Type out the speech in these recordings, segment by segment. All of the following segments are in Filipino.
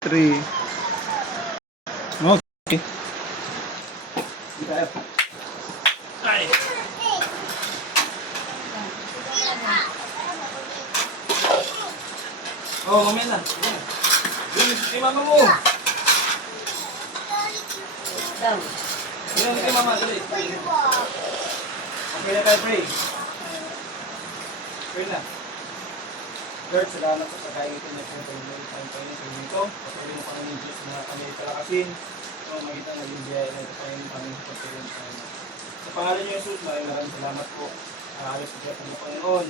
Three. Okay. Ay. Oh, mamaya na. Yun, kay mama mo. Yun, kay mama, dali. Okay na tayo, pray. Pray na. Lord, salamat po sa kain ito na po tayo ng tayo ng ito. Patuloy mo kami ng Diyos na kami palakasin. So, magitan na yung biyaya na ito tayo ng aming pagkain tayo. Sa pangalan niyo, Jesus, maraming salamat po. Alis po sa Panginoon.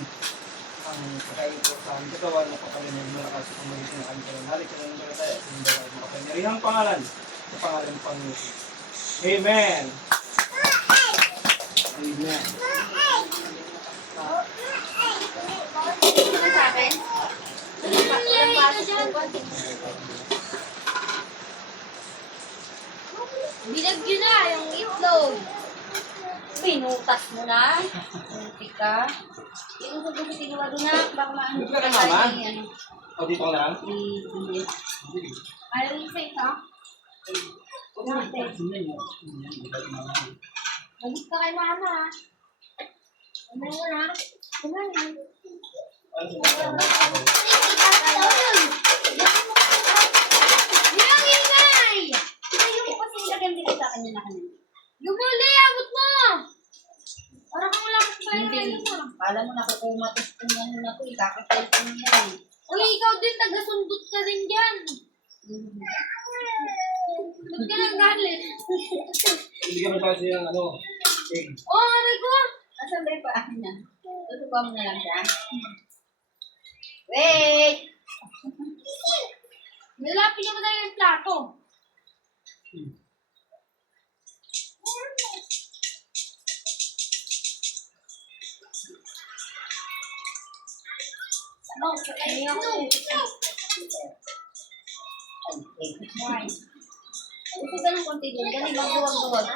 Ang pagkain po sa aming katawan na papalinig mo na kasi pamagitan ng aming kalanghalik ka ng mga tayo at hindi ba ang makapangyarihang pangalan sa pangalan ng Panginoon. Amen! Amen! Binagyo na yung itlog. Pinutas mo na. Munti ka. Yung sabi ko tinuwado na. Baka maano Dito ka na, Mama? ano. O, dito ka lang? Hindi. Ayaw yung face, ha? Malit ka kay mama, ha? Ano mo na? Ano na? Yung ingay! Yung ko kasi nilagyan dito sa kanya na kanina. Lumuli, abot mo! Parang kung wala ko pa yung mo. Kala mo nakukumatos kung ano na ito, ikakapal ko niya eh. Uy, ikaw din, taga-sundot ka rin dyan. Ba't ka nang galit? Hindi ka masyado yung ano, egg. Oh, aray ko! Asan ba yung paa niya? Tutupa mo na lang siya. Wait! Nilapin naman tayo yung plato. Ano? Ay, ako. Gusto ka ng konti doon, ganun magduwag-duwag.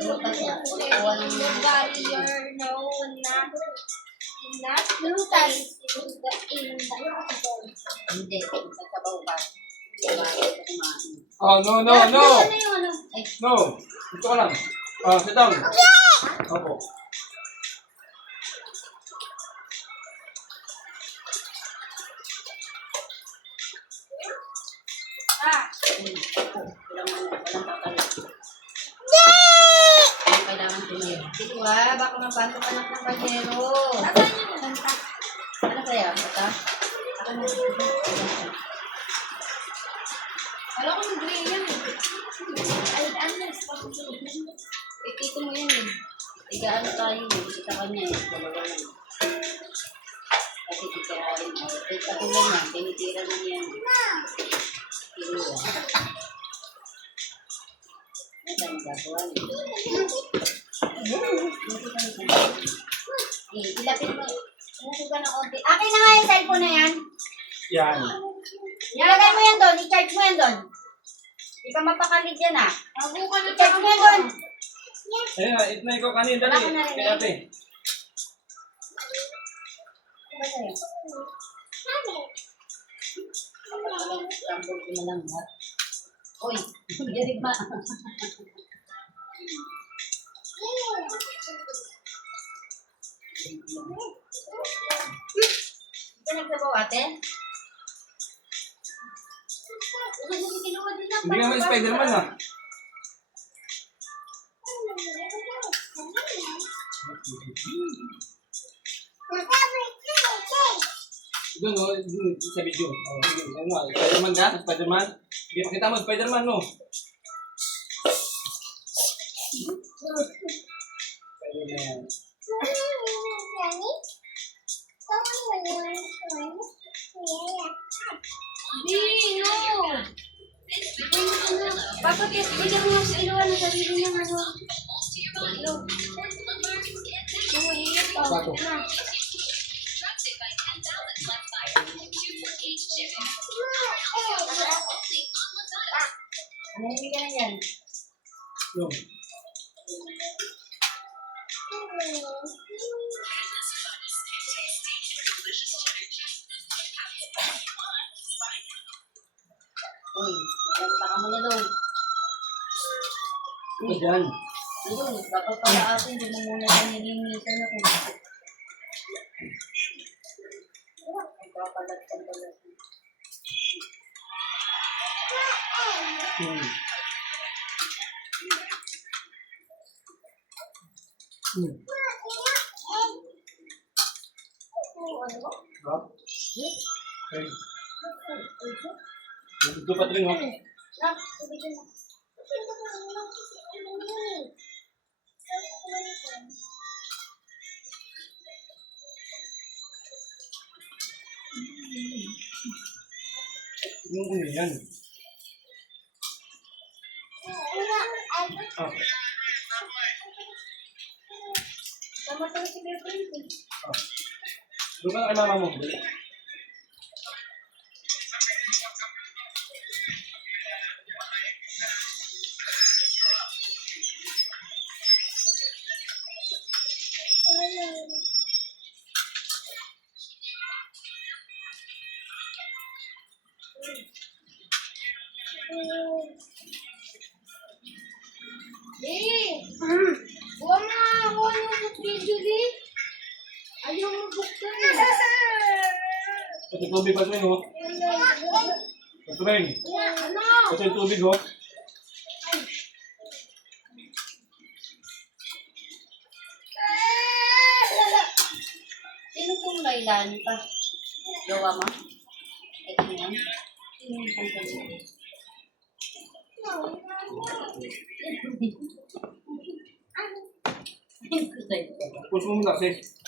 Duwag ka siya. Kuha ng The barrier, no, not lutas. hindi. Sa sabaw ka. Kumain ka kumain. Oh, no, no, no! Ano yung ano? No! Dito ka lang. Sit down. Opo. Walang pakalit. Ang kailangan tumayo. Sige ba, baka mapantok anak ng kanyero. Nasaan yung kumanta? Ano kaya? Bata? Ako na. Alam ko yung gray yan. Ay, ano yung Tito mo yun eh. Tigaan tayo eh. Kita kanya eh. Dalawa lang. Kasi titirahin mo. Patuloy na. Tinitira na niya. Tinira. Ano ang gagawa niya? Ilapit mo. Umusuga ng konti. Akin na nga yung cellphone na yan. Yan. Ilagay mo yan doon. I-charge mo yan doon. Di ka mapakalig yan ah. Ako ka na I-charge mo yan doon. Ayun na, ito na ikaw kanin. Dali. Wala ko na rin Kaya ate. Ano ba sa'yo? Tambol ko na lang ha. Uy, dirig ma. Hindi ka nagsabaw ate? Hindi ka naman Spider-Man ah. Doon no, doon sa video. Oh, sige, ano, Spider-Man ka? Spider-Man? Sige, pakita mo, Spider-Man no. Spider-Man. Di, no. Bakit bigyan mo sa iluwan ng sarili niya ano? Ilo. Umuhiyot pa. Bato. Ano yung bigyan na yan? Yung. Uy, taka mo na doon. Ito dyan. Ayun, dapat pala atin, hindi mo muna na nilinisan ako. Nagpapalat-palat. Hmm. Hmm. Sarap. Okay. Ito pa rin, oh. Yung ano yan. Ah. Tama tayo si Bebe. Ah. Doon ka na kay mama mo. Buwan na ako yung video di. Ayaw mo buksan. Ito tubig pa rin, oh. Ito rin. Ano? Ito yung tubig, oh. Sino pong Lailani pa? Gawa mo? Ito yan? Sino yung pangkali? Push mo muna, sis.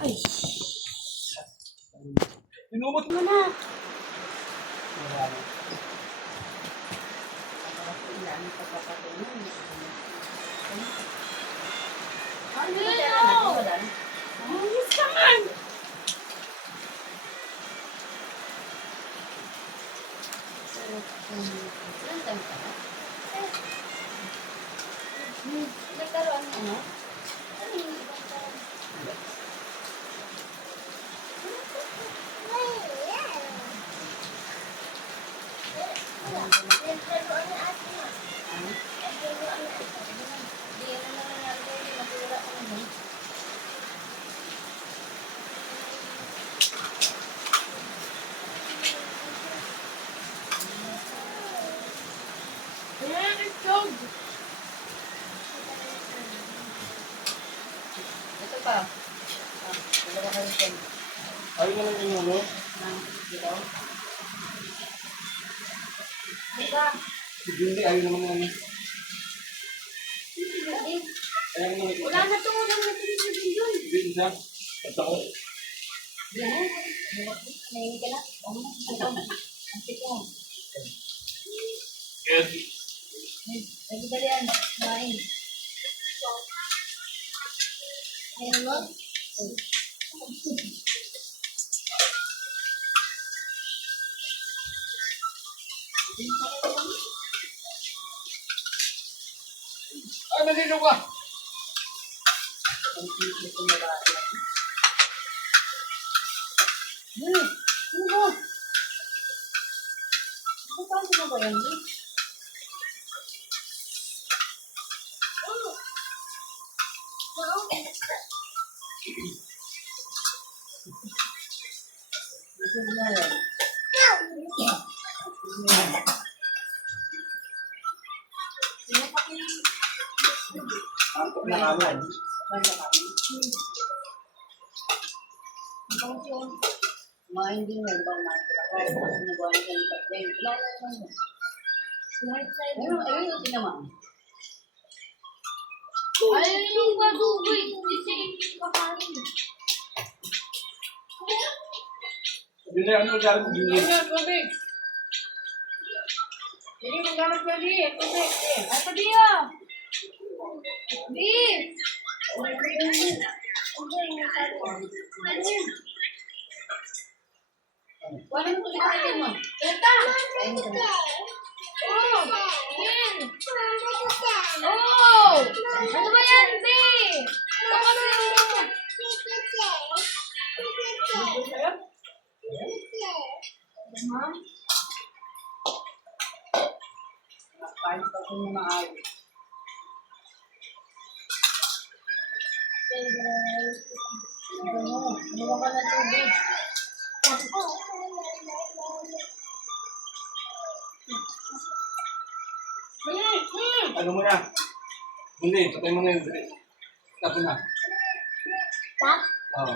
Ay. Tinumot mo na. Ano yun? Ayos ka man. Nagkaroon ano? Di ano na natin, nasira ko naman. Ayan, itlog. Ito pa. Dalawa kayo dyan. Ayun naman yung ano. Dito. Diba? Si Jindy, ayun naman yung ano. Hindi. Ayun naman yung Wala na to. Wala na to sa video. Hindi siya. At ako. Yan. Nahingin ka na. Ito. Ang pito. Yes. Nagdali yan. Kumain. Ayun mo. Ay, nalino ka! Ang pito ko na ba? Ano ba? Ano ba? Ano ba yan? Ito na yan. Antok na kaman. Mga hindi mo ba makakakaya ko sa nagawa niya ng pagkain. Kilala naman mo. Ayun, ito naman. Ayun yung gadugoy. Hindi siya yung kakain. Hindi na ano nangyari mo, Jindy. Ayan, tubig. Hindi mo gamit ka di. Tubig. Ay, pati ah. Di. Wala mo ito mo. Teta. Ayun ito. Oh. Yan. Oh. Ano ba yan, Be? Ito kasi yung... Ha? Ayos pa ito na maayos. Ano ka na tubig? Ano mo na? Hindi, patay mo na yun. Tapos na. Tap? Oo.